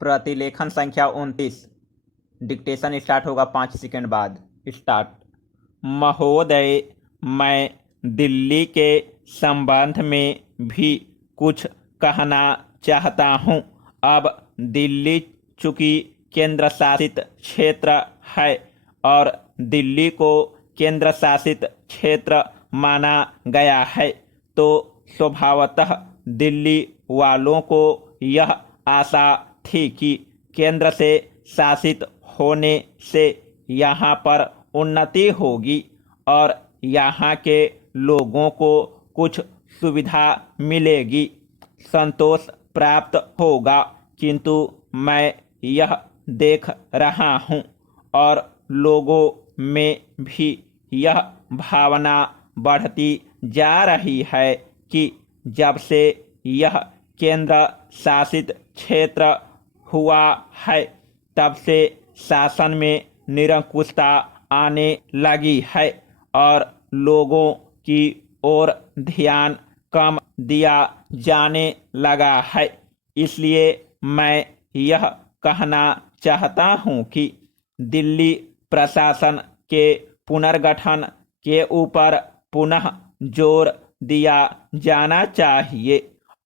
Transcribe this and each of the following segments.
प्रतिलेखन संख्या 29। Dictation start होगा 5 सेकंड बाद। स्टार्ट। महोदय, मैं दिल्ली के संबंध में भी कुछ कहना चाहता हूँ। अब दिल्ली चूंकि केंद्र शासित क्षेत्र है और दिल्ली को केंद्र शासित क्षेत्र माना गया है, तो स्वभावतः दिल्ली वालों को यह आशा थी कि केंद्र से शासित होने से यहाँ पर उन्नति होगी और यहाँ के लोगों को कुछ सुविधा मिलेगी, संतोष प्राप्त होगा। किंतु मैं यह देख रहा हूँ और लोगों में भी यह भावना बढ़ती जा रही है कि जब से यह केंद्र शासित क्षेत्र हुआ है तब से शासन में निरंकुशता आने लगी है और लोगों की ओर ध्यान कम दिया जाने लगा है। इसलिए मैं यह कहना चाहता हूँ कि दिल्ली प्रशासन के पुनर्गठन के ऊपर पुनः जोर दिया जाना चाहिए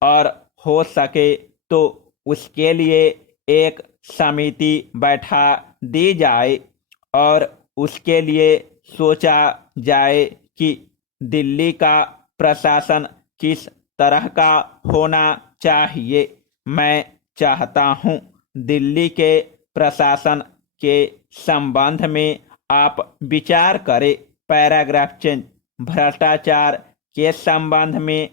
और हो सके तो उसके लिए एक समिति बैठा दी जाए और उसके लिए सोचा जाए कि दिल्ली का प्रशासन किस तरह का होना चाहिए। मैं चाहता हूँ दिल्ली के प्रशासन के संबंध में आप विचार करें। Paragraph change. भ्रष्टाचार के संबंध में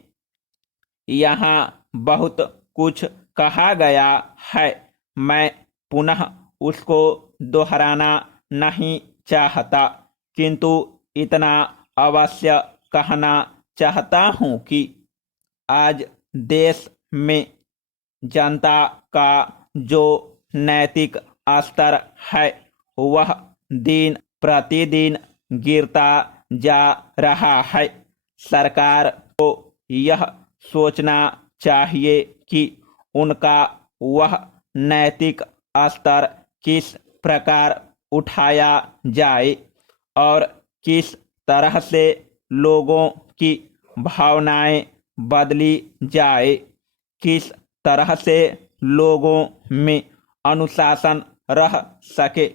यहाँ बहुत कुछ कहा गया है, मैं पुनः उसको दोहराना नहीं चाहता, किंतु इतना अवश्य कहना चाहता हूँ कि आज देश में जनता का जो नैतिक स्तर है वह दिन प्रतिदिन गिरता जा रहा है। सरकार को यह सोचना चाहिए कि उनका वह नैतिक स्तर किस प्रकार उठाया जाए और किस तरह से लोगों की भावनाएं बदली जाए, किस तरह से लोगों में अनुशासन रह सके।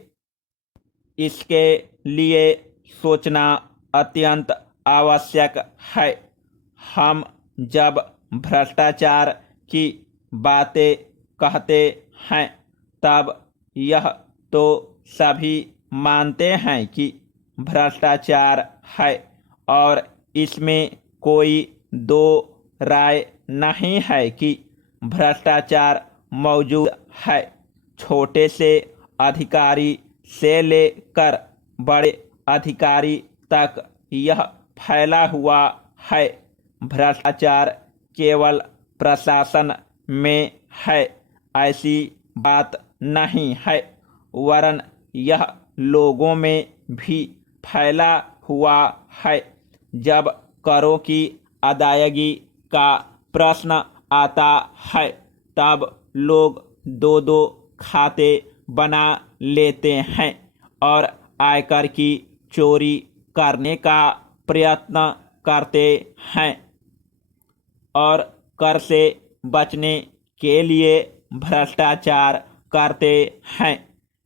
इसके लिए सोचना अत्यंत आवश्यक है। हम जब भ्रष्टाचार की बातें कहते हैं तब यह तो सभी मानते हैं कि भ्रष्टाचार है और इसमें कोई दो राय नहीं है कि भ्रष्टाचार मौजूद है। छोटे से अधिकारी से लेकर बड़े अधिकारी तक यह फैला हुआ है। भ्रष्टाचार केवल प्रशासन में है ऐसी बात नहीं है, वरन यह लोगों में भी फैला हुआ है। जब करों की अदायगी का प्रश्न आता है तब लोग दो दो खाते बना लेते हैं और आयकर की चोरी करने का प्रयत्न करते हैं और कर से बचने के लिए भ्रष्टाचार करते हैं।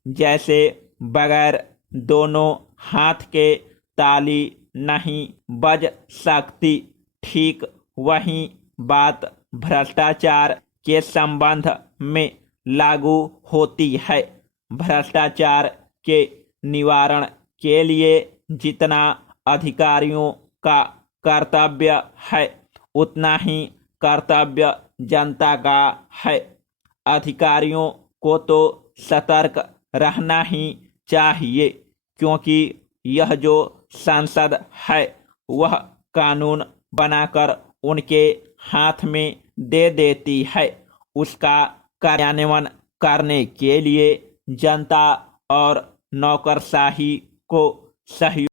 जैसे बगैर दोनों हाथ के ताली नहीं बज सकती, ठीक वही बात भ्रष्टाचार के संबंध में लागू होती है। भ्रष्टाचार के निवारण के लिए जितना अधिकारियों का कर्तव्य है उतना ही कर्तव्य जनता का है। अधिकारियों को तो सतर्क रहना ही चाहिए, क्योंकि यह जो संसद है वह कानून बनाकर उनके हाथ में दे देती है। उसका कार्यान्वयन करने के लिए जनता और नौकरशाही को सहयोग